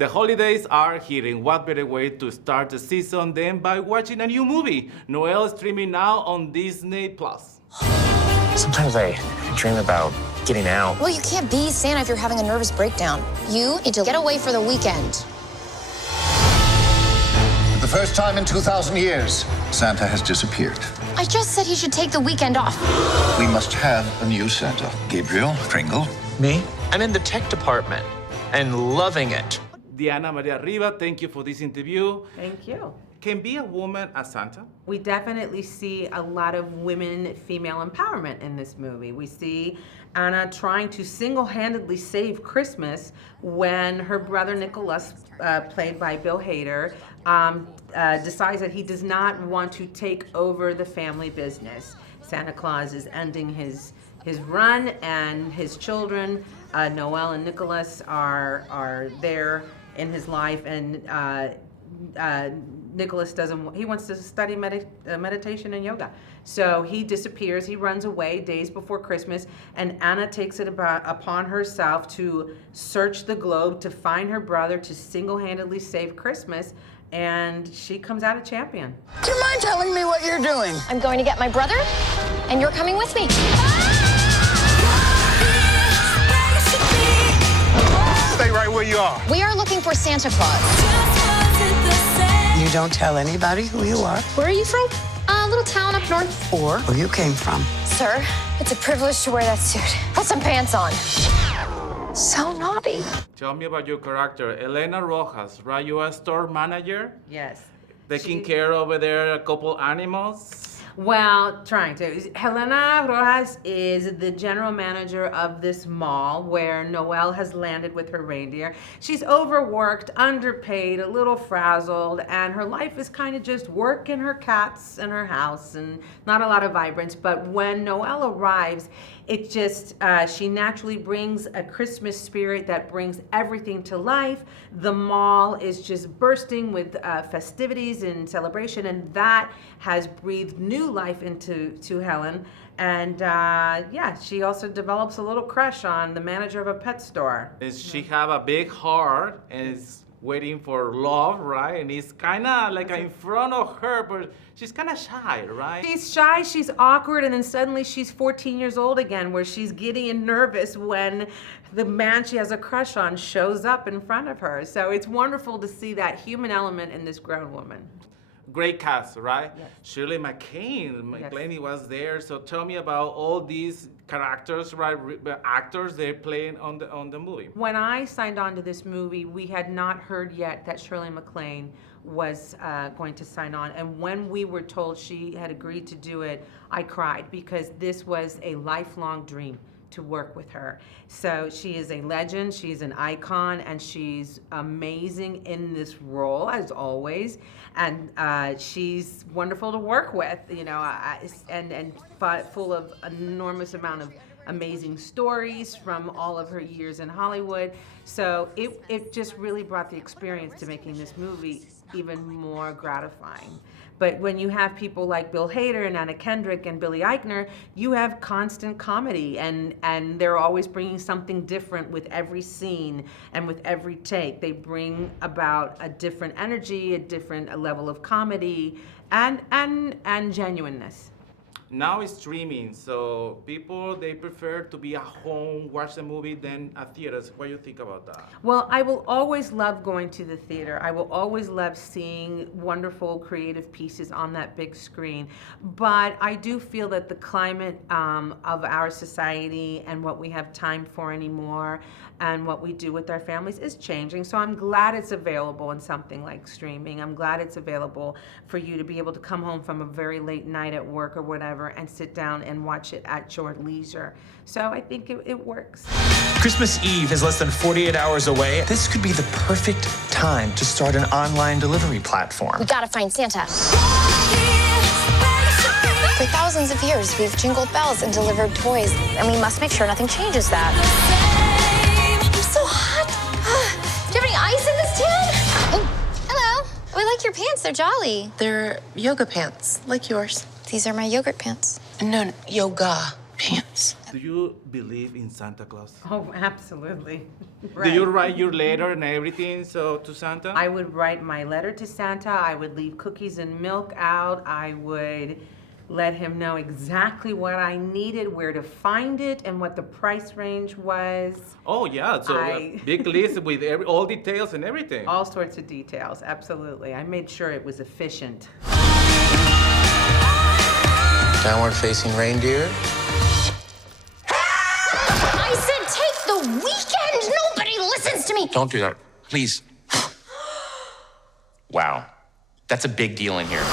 The holidays are here, and what better way to start the season than by watching a new movie? Noelle is streaming now on Disney+. Sometimes I dream about getting out. Well, you can't be Santa if you're having a nervous breakdown. You need to get away for the weekend. For the first time in 2,000 years, Santa has disappeared. I just said he should take the weekend off. We must have a new Santa. Gabriel Kringle. Me? I'm in the tech department and loving it. Diana Maria Riva, thank you for this interview. Thank you. Can be a woman a Santa? We definitely see a lot of women, female empowerment in this movie. We see Anna trying to single-handedly save Christmas when her brother Nicholas, played by Bill Hader, decides that he does not want to take over the family business. Santa Claus is ending his run, and his children, Noelle and Nicholas, are there in his life, and Nicholas he wants to study meditation and yoga. So he disappears, he runs away days before Christmas, and Anna takes it upon herself to search the globe to find her brother, to single-handedly save Christmas, and she comes out a champion. Do you mind telling me what you're doing? I'm going to get my brother, and you're coming with me. Stay right where you are. We are looking for Santa Claus. You don't tell anybody who you are Where are you from? A little town up north. or where you came from. Sir, it's a privilege to wear that suit. Put some pants on. So naughty. Tell me about your character, Elena Rojas, right? You are a store manager, Yes. taking care over there a couple animals. Well, trying to. Helena Rojas is the general manager of this mall where Noelle has landed with her reindeer. She's overworked, underpaid, a little frazzled, and her life is kind of just work and her cats and her house and not a lot of vibrance. But when Noelle arrives, it just, she naturally brings a Christmas spirit that brings everything to life. The mall is just bursting with festivities and celebration, and that has breathed new life into Helen. And yeah, she also develops a little crush on the manager of a pet store. Does she have a big heart and is waiting for love, right? And it's kind of like in front of her, but she's kind of shy, right? She's shy, she's awkward, and then suddenly she's 14 years old again, where she's giddy and nervous when the man she has a crush on shows up in front of her. So it's wonderful to see that human element in this grown woman. Great cast, right? Yes. Shirley MacLaine was there. So tell me about all these characters, right? Actors they're playing on the movie. When I signed on to this movie, we had not heard yet that Shirley MacLaine was going to sign on. And when we were told she had agreed to do it, I cried, because this was a lifelong dream to work with her. So she is a legend, she's an icon, and she's amazing in this role, as always. And she's wonderful to work with, you know, and full of an enormous amount of amazing stories from all of her years in Hollywood. So it just really brought the experience to making this movie even more gratifying. But when you have people like Bill Hader and Anna Kendrick and Billy Eichner, you have constant comedy, and they're always bringing something different with every scene and with every take. They bring about a different energy, a different level of comedy, and genuineness. Now it's streaming, so people, they prefer to be at home, watch the movie than at theaters. What do you think about that? Well, I will always love going to the theater. I will always love seeing wonderful creative pieces on that big screen. But I do feel that the climate of our society and what we have time for anymore and what we do with our families is changing. So I'm glad it's available in something like streaming. I'm glad it's available for you to be able to come home from a very late night at work or whatever and sit down and watch it at your leisure. So I think it works. Christmas Eve is less than 48 hours away. This could be the perfect time to start an online delivery platform. We gotta find Santa. For thousands of years, we've jingled bells and delivered toys, and we must make sure nothing changes that. I'm so hot. Do you have any ice in this tin? Oh, hello. I like your pants. They're jolly. They're yoga pants, like yours. These are my yogurt pants. No, yoga pants. Do you believe in Santa Claus? Oh, absolutely. Do you write your letter and everything to Santa? I would write my letter to Santa. I would leave cookies and milk out. I would let him know exactly what I needed, where to find it, and what the price range was. Oh yeah, so a big list with all details and everything. All sorts of details, absolutely. I made sure it was efficient. Downward facing reindeer. I said take the weekend. Nobody listens to me. Don't do that, please. Wow, that's a big deal in here.